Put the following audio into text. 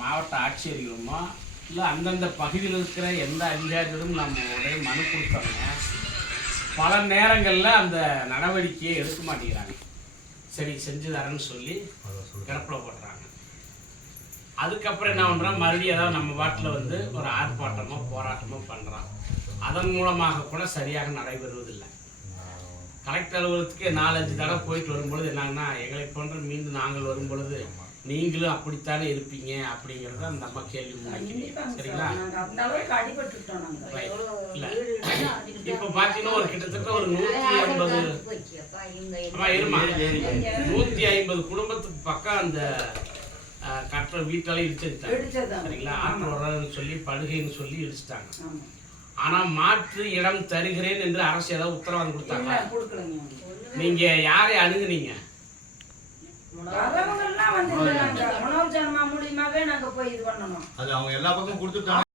மாவட்ட ஆட்சியர்களுமோ இல்லை அந்தந்த பகுதியில் இருக்கிற எந்த அதிகாரிகளும் நம்ம உடைய மனு கொடுத்தோங்க பல நேரங்களில் அந்த நடவடிக்கையை எடுக்க மாட்டேங்கிறாங்க. சரி செஞ்சு தரேன்னு சொல்லி கிடப்பில் போடுறாங்க. அதுக்கப்புறம் என்ன பண்ணுறோம், மறுபடியும் ஏதாவது நம்ம பாட்டில் வந்து ஒரு ஆர்ப்பாட்டமோ போராட்டமோ பண்ணுறோம். அதன் மூலமாக கூட சரியாக நடைபெறுவதில்லை. கலெக்டர் அலுவலகத்துக்கு 4-5 தடவை போயிட்டு வரும்பொழுது என்னங்கன்னா, எங்களை போன்ற மீண்டும் நாங்கள் வரும்பொழுது நீங்களும் அப்படித்தானே இருப்பீங்க அப்படிங்கிறத நம்ம கேள்வி முன்வைக்கிறீங்க. சரிங்களா? இப்போ பார்த்தீங்கன்னா ஒரு கிட்டத்தட்ட ஒரு 150 குடும்பத்துக்கு பக்கம் அந்த கட்டுற வீட்டாலே இடிச்சிருக்காங்க. சரிங்களா? ஆற்றோரன்னு சொல்லி படுகைன்னு சொல்லி இடிச்சிட்டாங்க. ஆனால் மாற்று இடம் தருகிறேன் என்று அரசு ஏதாவது உத்தரவாதம் கொடுத்தாங்க? நீங்க யாரை அணுகுனீங்க? மனோஜ் மூலியமாவே நாங்க போய் இது பண்ணணும். அது அவங்க எல்லா பக்கம் கொடுத்துட்டாங்க.